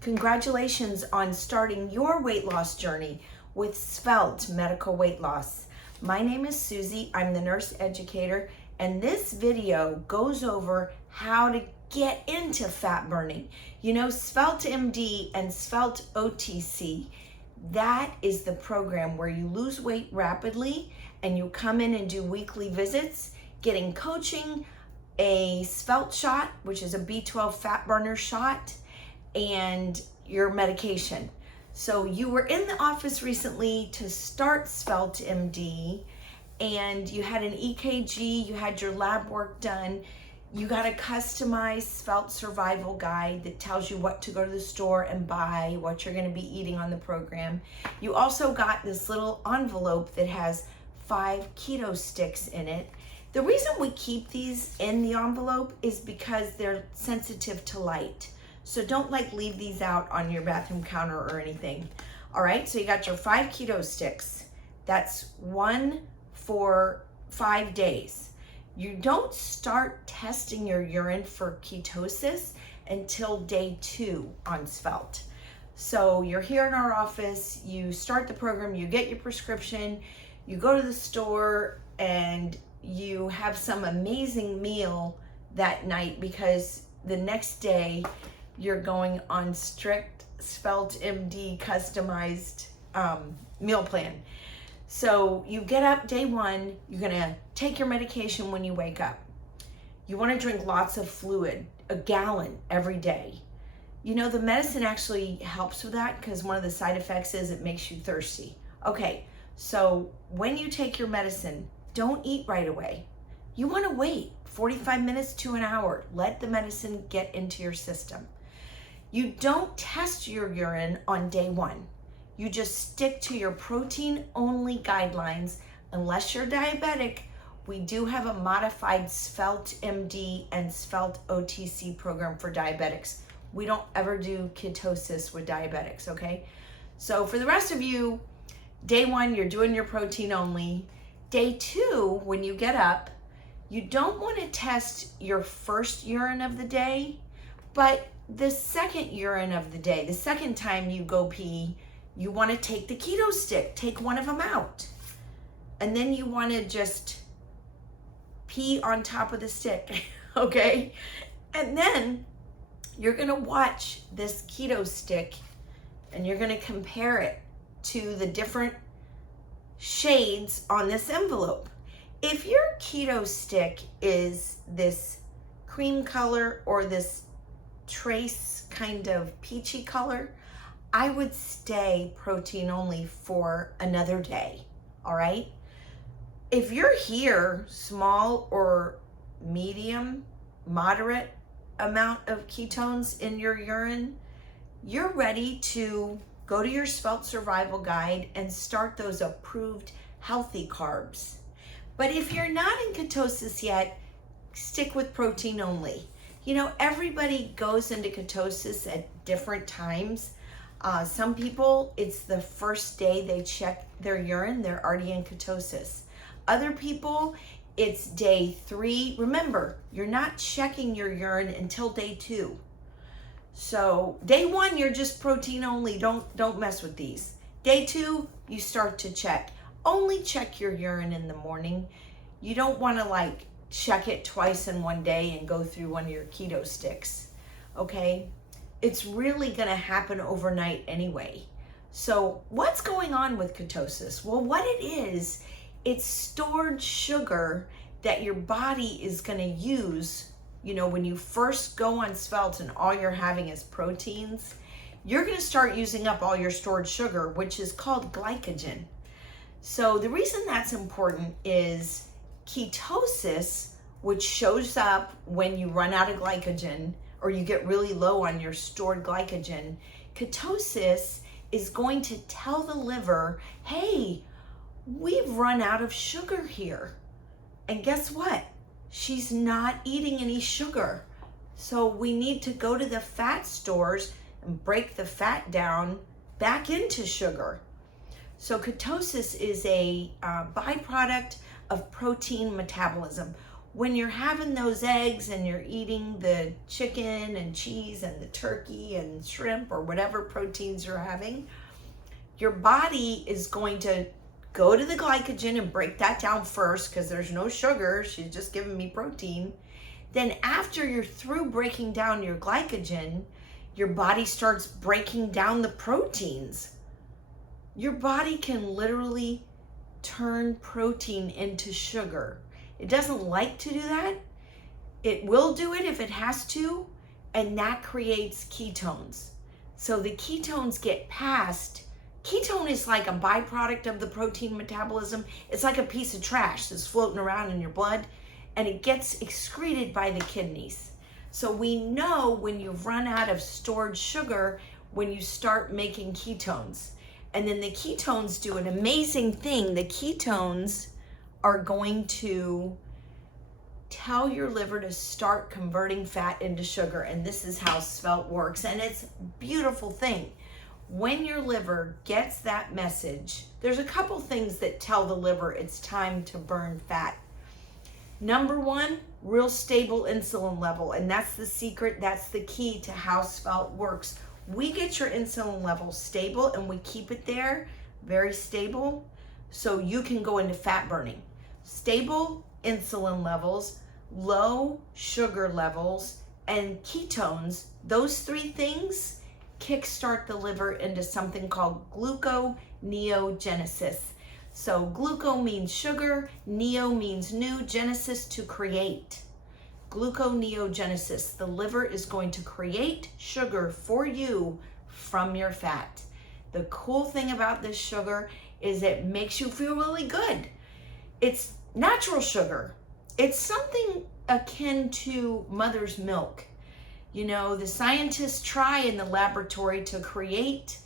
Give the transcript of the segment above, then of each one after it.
Congratulations on starting your weight loss journey with Svelte Medical Weight Loss. My name is Susie, I'm the nurse educator, and this video goes over how to get into fat burning. You know, SvelteMD and Svelte OTC, that is the program where you lose weight rapidly and you come in and do weekly visits, getting coaching, a Svelte shot, which is a B12 fat burner shot, and your medication. So you were in the office recently to start SvelteMD, and you had an EKG, you had your lab work done, you got a customized Svelte survival guide that tells you what to go to the store and buy, what you're gonna be eating on the program. You also got this little envelope that has 5 keto sticks in it. The reason we keep these in the envelope is because they're sensitive to light. So don't leave these out on your bathroom counter or anything. All right, so you got your 5 keto sticks. That's 1 for 5 days. You don't start testing your urine for ketosis until day 2 on Svelte. So you're here in our office, you start the program, you get your prescription, you go to the store, and you have some amazing meal that night because the next day you're going on strict SvelteMD customized meal plan. So you get up day 1, you're gonna take your medication when you wake up. You wanna drink lots of fluid, a gallon every day. You know, the medicine actually helps with that because one of the side effects is it makes you thirsty. Okay, so when you take your medicine, don't eat right away. You wanna wait 45 minutes to an hour. Let the medicine get into your system. You don't test your urine on day 1. You just stick to your protein-only guidelines. Unless you're diabetic, we do have a modified SvelteMD and Svelte OTC program for diabetics. We don't ever do ketosis with diabetics, okay? So for the rest of you, day 1, you're doing your protein only. Day 2, when you get up, you don't want to test your first urine of the day, but the second urine of the day, the second time you go pee, you want to take the keto stick, take one of them out. And then you want to just pee on top of the stick, okay? And then you're going to watch this keto stick and you're going to compare it to the different shades on this envelope. If your keto stick is this cream color or this trace kind of peachy color, I would stay protein only for another day, all right? If you're here, small or medium, moderate amount of ketones in your urine, you're ready to go to your Svelte survival guide and start those approved healthy carbs. But if you're not in ketosis yet, stick with protein only. You know, everybody goes into ketosis at different times. Some people, it's the first day they check their urine, they're already in ketosis. Other people, it's day 3. Remember, you're not checking your urine until day 2. So day 1, you're just protein only. Don't mess with these. Day 2, you start to check. Only check your urine in the morning. You don't want to check it twice in one day and go through one of your keto sticks, okay? It's really gonna happen overnight anyway. So what's going on with ketosis? Well, what it is, it's stored sugar that your body is gonna use. You know, when you first go on Svelte and all you're having is proteins, you're gonna start using up all your stored sugar, which is called glycogen. So the reason that's important is ketosis, which shows up when you run out of glycogen or you get really low on your stored glycogen. Ketosis is going to tell the liver, hey, we've run out of sugar here. And guess what? She's not eating any sugar. So we need to go to the fat stores and break the fat down back into sugar. So ketosis is a byproduct of protein metabolism. when you're having those eggs and you're eating the chicken and cheese and the turkey and shrimp or whatever proteins you're having, your body is going to go to the glycogen and break that down first because there's no sugar. She's just giving me protein. Then after you're through breaking down your glycogen, your body starts breaking down the proteins. Your body can literally turn protein into sugar. It doesn't like to do that. It will do it if it has to, and that creates ketones. So the ketones get passed. Ketone is like a byproduct of the protein metabolism. It's like a piece of trash that's floating around in your blood, and it gets excreted by the kidneys. So we know when you've run out of stored sugar when you start making ketones. And then the ketones do an amazing thing. The ketones are going to tell your liver to start converting fat into sugar. And this is how Svelte works. And it's a beautiful thing. When your liver gets that message, there's a couple things that tell the liver it's time to burn fat. Number one, real stable insulin level. And that's the secret. That's the key to how Svelte works. We get your insulin level stable and we keep it there, very stable, so you can go into fat burning. Stable insulin levels, low sugar levels, and ketones, those three things kickstart the liver into something called gluconeogenesis. So gluco means sugar, neo means new, genesis to create. Gluconeogenesis. The liver is going to create sugar for you from your fat. The cool thing about this sugar is it makes you feel really good. It's natural sugar. It's something akin to mother's milk. You know, the scientists try in the laboratory to create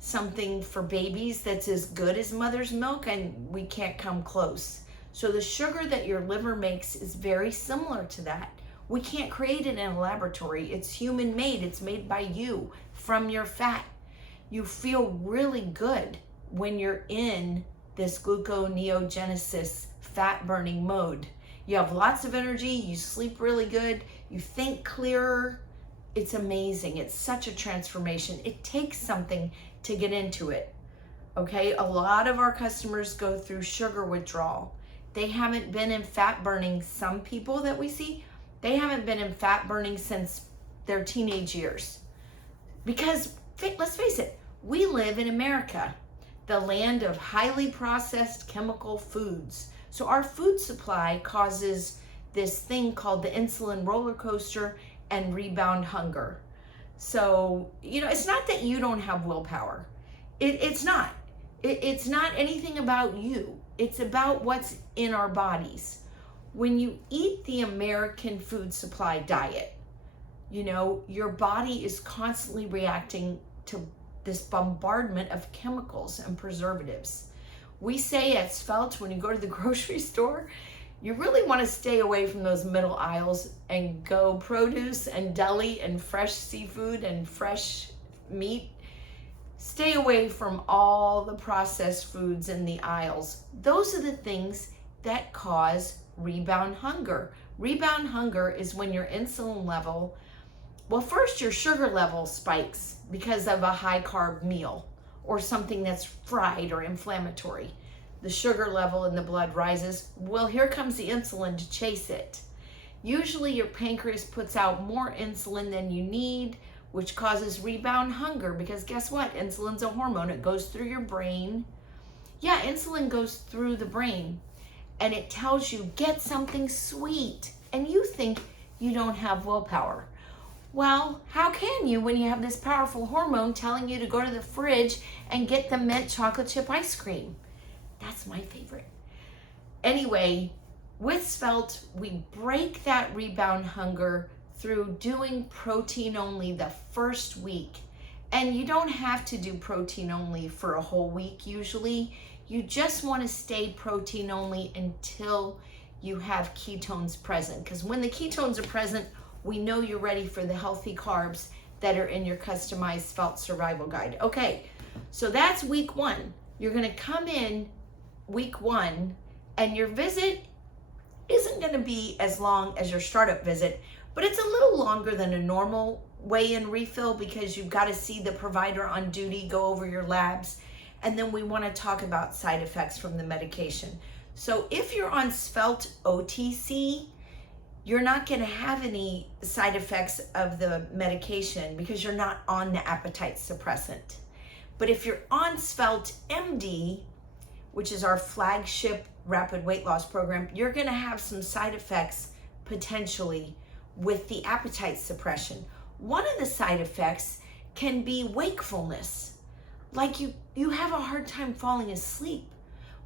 something for babies that's as good as mother's milk, and we can't come close. So the sugar that your liver makes is very similar to that. We can't create it in a laboratory. It's human made. It's made by you from your fat. You feel really good when you're in this gluconeogenesis fat burning mode. You have lots of energy. You sleep really good. You think clearer. It's amazing. It's such a transformation. It takes something to get into it. Okay, a lot of our customers go through sugar withdrawal. They haven't been in fat burning. Some people that we see, they haven't been in fat burning since their teenage years. Because let's face it, we live in America, the land of highly processed chemical foods. So our food supply causes this thing called the insulin roller coaster and rebound hunger. So, you know, it's not that you don't have willpower. It's not. It's not anything about you. It's about what's in our bodies. When you eat the American food supply diet, you know, your body is constantly reacting to this bombardment of chemicals and preservatives. We say at Svelte, when you go to the grocery store, you really want to stay away from those middle aisles and go produce and deli and fresh seafood and fresh meat. Stay away from all the processed foods in the aisles. Those are the things that cause rebound hunger. Rebound hunger is when your insulin level, well, first your sugar level spikes because of a high carb meal or something that's fried or inflammatory. The sugar level in the blood rises. Well, here comes the insulin to chase it. Usually your pancreas puts out more insulin than you need, which causes rebound hunger, because guess what? Insulin's a hormone. It goes through your brain. Yeah, insulin goes through the brain and it tells you, get something sweet. And you think you don't have willpower. Well, how can you when you have this powerful hormone telling you to go to the fridge and get the mint chocolate chip ice cream? That's my favorite. Anyway, with Svelte, we break that rebound hunger through doing protein only the first week. And you don't have to do protein only for a whole week usually. You just want to stay protein only until you have ketones present. Because when the ketones are present, we know you're ready for the healthy carbs that are in your customized Svelte survival guide. Okay, so that's week one. You're going to come in week one, and your visit isn't going to be as long as your startup visit, but it's a little longer than a normal weigh-in refill because you've got to see the provider on duty, go over your labs, and then we want to talk about side effects from the medication. So if you're on Svelte OTC, you're not going to have any side effects of the medication because you're not on the appetite suppressant. But if you're on SvelteMD, which is our flagship rapid weight loss program, you're going to have some side effects potentially with the appetite suppression. One of the side effects can be wakefulness, like you have a hard time falling asleep.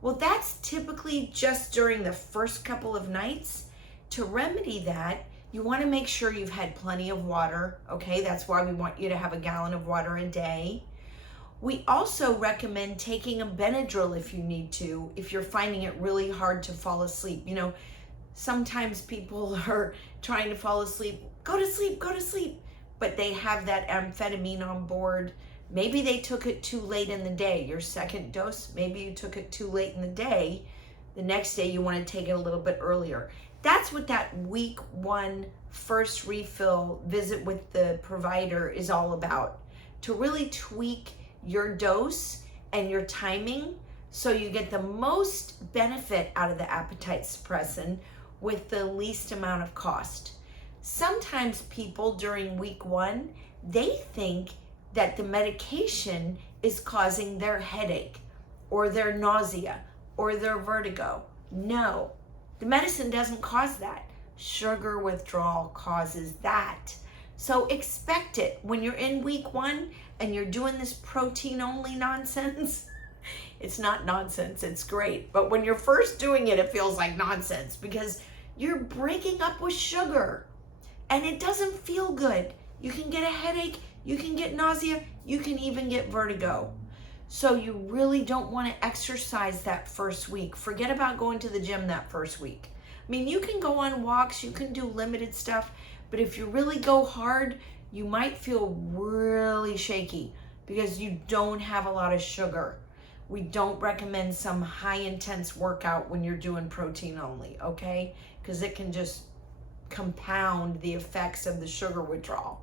Well, that's typically just during the first couple of nights. To remedy that, you want to make sure you've had plenty of water, okay? That's why we want you to have a gallon of water a day. We also recommend taking a Benadryl if you need to, if you're finding it really hard to fall asleep. You know, sometimes people are trying to fall asleep, go to sleep, but they have that amphetamine on board. Maybe they took it too late in the day. Your second dose, maybe you took it too late in the day. The next day you want to take it a little bit earlier. That's what that week 1 first refill visit with the provider is all about, to really tweak your dose and your timing so you get the most benefit out of the appetite suppressant with the least amount of cost. Sometimes people during week 1, they think that the medication is causing their headache or their nausea or their vertigo. No, the medicine doesn't cause that. Sugar withdrawal causes that. So expect it when you're in week 1 and you're doing this protein only nonsense. It's not nonsense, it's great. But when you're first doing it, it feels like nonsense because you're breaking up with sugar and it doesn't feel good. You can get a headache, you can get nausea, you can even get vertigo. So you really don't want to exercise that first week. Forget about going to the gym that first week. I mean, you can go on walks, you can do limited stuff, but if you really go hard, you might feel really shaky because you don't have a lot of sugar. We don't recommend some high intense workout when you're doing protein only, okay? Because it can just compound the effects of the sugar withdrawal.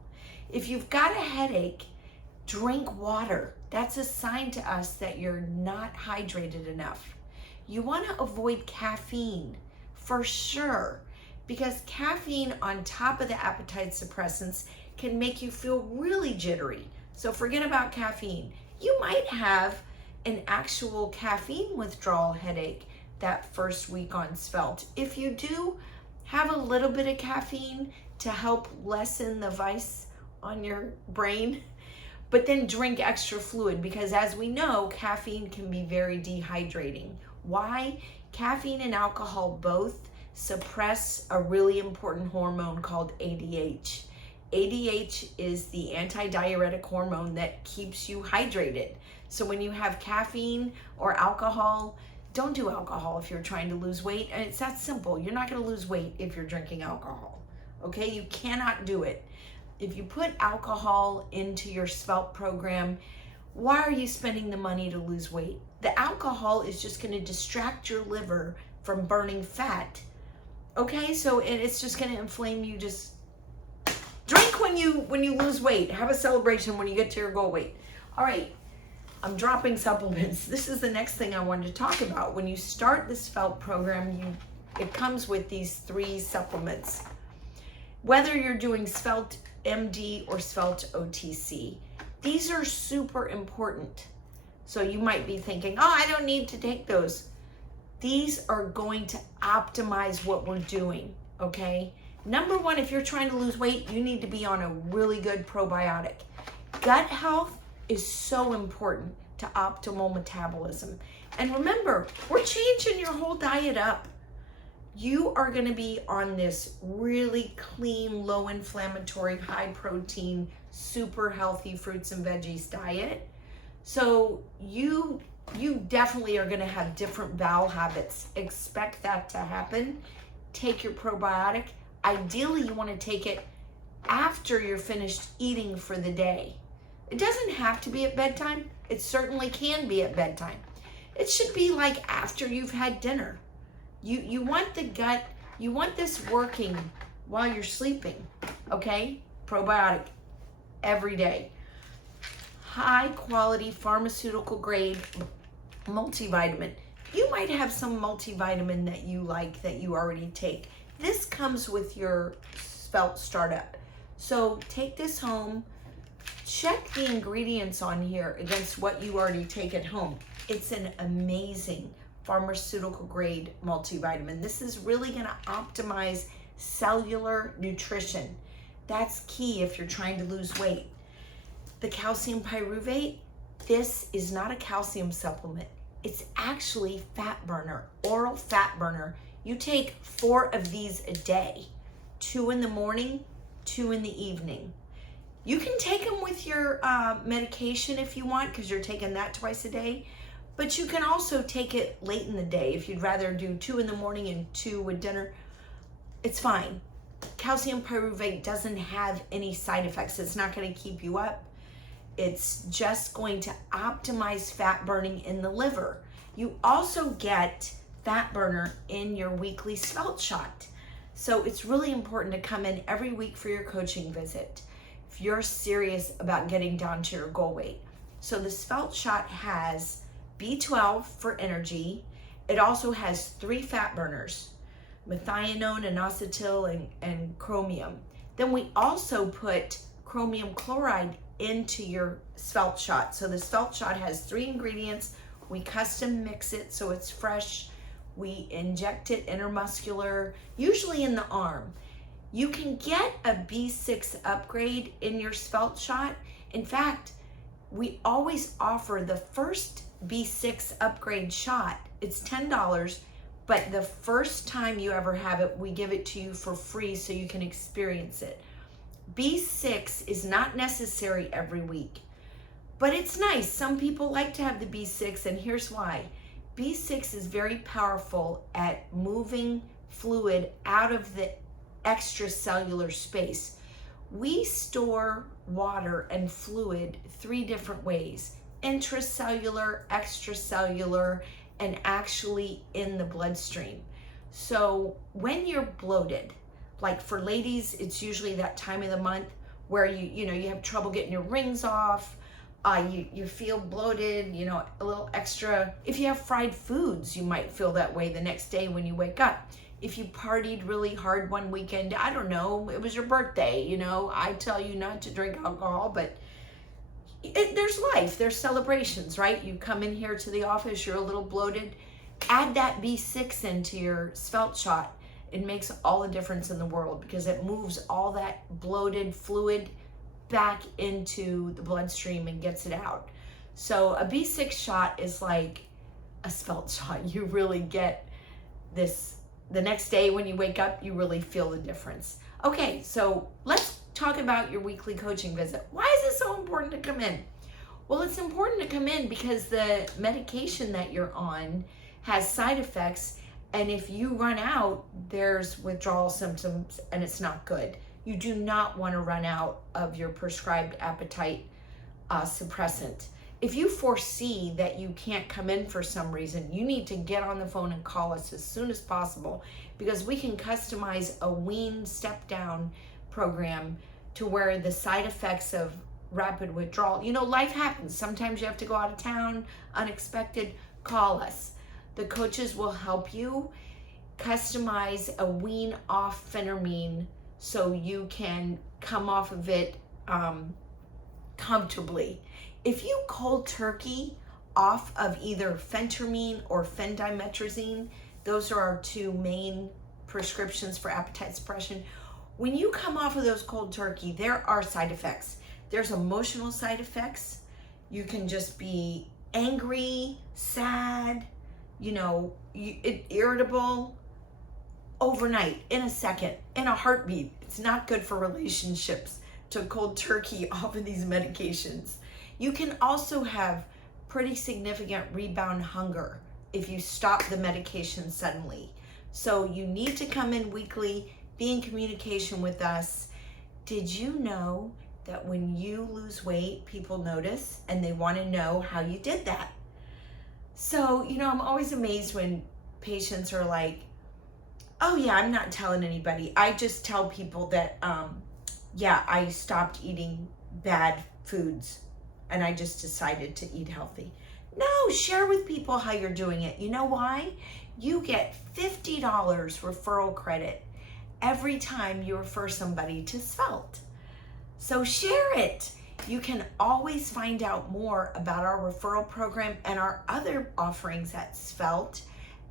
If you've got a headache, drink water. That's a sign to us that you're not hydrated enough. You want to avoid caffeine for sure, because caffeine on top of the appetite suppressants can make you feel really jittery. So forget about caffeine. You might have an actual caffeine withdrawal headache that first week on Svelte. If you do, have a little bit of caffeine to help lessen the vice on your brain, but then drink extra fluid because as we know, caffeine can be very dehydrating. Why? Caffeine and alcohol both suppress a really important hormone called ADH. ADH is the antidiuretic hormone that keeps you hydrated. So when you have caffeine or alcohol, don't do alcohol if you're trying to lose weight. And it's that simple. You're not going to lose weight if you're drinking alcohol. Okay? You cannot do it. If you put alcohol into your Svelte program, why are you spending the money to lose weight? The alcohol is just going to distract your liver from burning fat. Okay? So it's just going to inflame you. Just drink when you lose weight. Have a celebration when you get to your goal weight. All right. I'm dropping supplements. This is the next thing I wanted to talk about. When you start the Svelte program, it comes with these 3 supplements. Whether you're doing SvelteMD or Svelte OTC, these are super important. So you might be thinking, oh, I don't need to take those. These are going to optimize what we're doing, okay? Number 1, if you're trying to lose weight, you need to be on a really good probiotic. Gut health is so important to optimal metabolism. And remember, we're changing your whole diet up. You are going to be on this really clean, low inflammatory, high protein, super healthy fruits and veggies diet. So you definitely are going to have different bowel habits. Expect that to happen. Take your probiotic. Ideally, you want to take it after you're finished eating for the day. It doesn't have to be at bedtime. It certainly can be at bedtime. It should be like after you've had dinner. You want the gut You want this working while you're sleeping, okay? Probiotic every day. High quality pharmaceutical grade multivitamin. You might have some multivitamin that you like that you already take. This comes with your Svelte startup. So take this home, check the ingredients on here against what you already take at home. It's an amazing pharmaceutical grade multivitamin. This is really gonna optimize cellular nutrition. That's key if you're trying to lose weight. The calcium pyruvate, this is not a calcium supplement. It's actually fat burner, oral fat burner. You take 4 of these a day, 2 in the morning, 2 in the evening. You can take them with your medication if you want, because you're taking that twice a day, but you can also take it late in the day if you'd rather do 2 in the morning and 2 with dinner. It's fine. Calcium pyruvate doesn't have any side effects. It's not going to keep you up. It's just going to optimize fat burning in the liver. You also get fat burner in your weekly Svelte shot. So it's really important to come in every week for your coaching visit if you're serious about getting down to your goal weight. So the Svelte shot has B12 for energy. It also has 3 fat burners, methionine, inositol, and chromium. Then we also put chromium chloride into your Svelte shot. So the Svelte shot has 3 ingredients. We custom mix it so it's fresh. We inject it intramuscular, usually in the arm. You can get a B6 upgrade in your Svelte shot. In fact, we always offer the first B6 upgrade shot. It's $10, but the first time you ever have it, we give it to you for free so you can experience it. B6 is not necessary every week, but it's nice. Some people like to have the B6, and here's why. B6 is very powerful at moving fluid out of the extracellular space. We store water and fluid 3 different ways: intracellular, extracellular, and actually in the bloodstream. So when you're bloated, like for ladies, it's usually that time of the month where you have trouble getting your rings off, you feel bloated, a little extra. If you have fried foods, you might feel that way the next day when you wake up. If you partied really hard one weekend, I don't know, it was your birthday, I tell you not to drink alcohol, but there's life, there's celebrations, right? You come in here to the office, you're a little bloated, add that B6 into your Svelte shot. It makes all the difference in the world because it moves all that bloated fluid back into the bloodstream and gets it out. So a B6 shot is like a Svelte shot. You really get this the next day when you wake up, you really feel the difference. Okay, so let's talk about your weekly coaching visit. Why is it so important to come in? Well, it's important to come in because the medication that you're on has side effects, and if you run out, there's withdrawal symptoms and it's not good. You do not want to run out of your prescribed appetite suppressant. If you foresee that you can't come in for some reason, you need to get on the phone and call us as soon as possible, because we can customize a wean step down program to where the side effects of rapid withdrawal, life happens. Sometimes you have to go out of town, unexpected, call us. The coaches will help you customize a wean off phentermine so you can come off of it comfortably. If you cold turkey off of either phentermine or phendimetrazine, those are our 2 main prescriptions for appetite suppression. When you come off of those cold turkey, there are side effects. There's emotional side effects. You can just be angry, sad, irritable overnight, in a second, in a heartbeat. It's not good for relationships to cold turkey off of these medications. You can also have pretty significant rebound hunger if you stop the medication suddenly. So you need to come in weekly, be in communication with us. Did you know that when you lose weight, people notice and they want to know how you did that? So, I'm always amazed when patients are like, Oh yeah, I'm not telling anybody. I just tell people that, yeah, I stopped eating bad foods and I just decided to eat healthy. No, share with people how you're doing it. You know why? You get $50 referral credit every time you refer somebody to Svelte. So share it. You can always find out more about our referral program and our other offerings at Svelte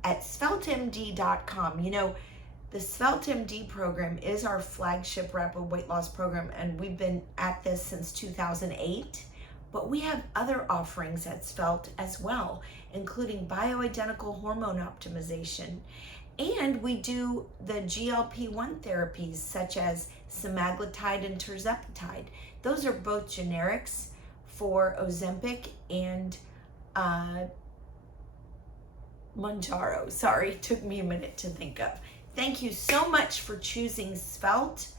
at SvelteMD.com. You know, the SvelteMD program is our flagship rapid weight loss program, and we've been at this since 2008. But we have other offerings at Svelte as well, including bioidentical hormone optimization. And we do the GLP-1 therapies such as semaglutide and tirzepatide. Those are both generics for Ozempic and Mounjaro. Sorry, it took me a minute to think of. Thank you so much for choosing Svelte.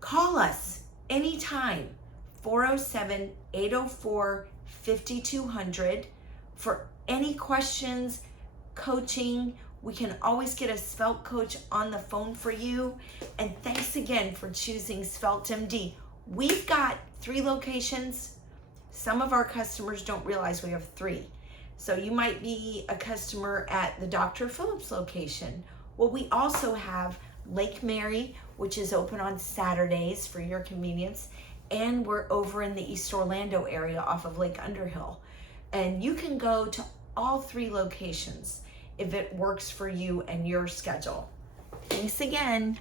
Call us anytime, 407-804-5200 for any questions, coaching. We can always get a Svelte coach on the phone for you. And thanks again for choosing SvelteMD. We've got 3 locations. Some of our customers don't realize we have 3. So you might be a customer at the Dr. Phillips location. Well, we also have Lake Mary, which is open on Saturdays for your convenience. And we're over in the East Orlando area off of Lake Underhill. And you can go to all 3 locations if it works for you and your schedule. Thanks again.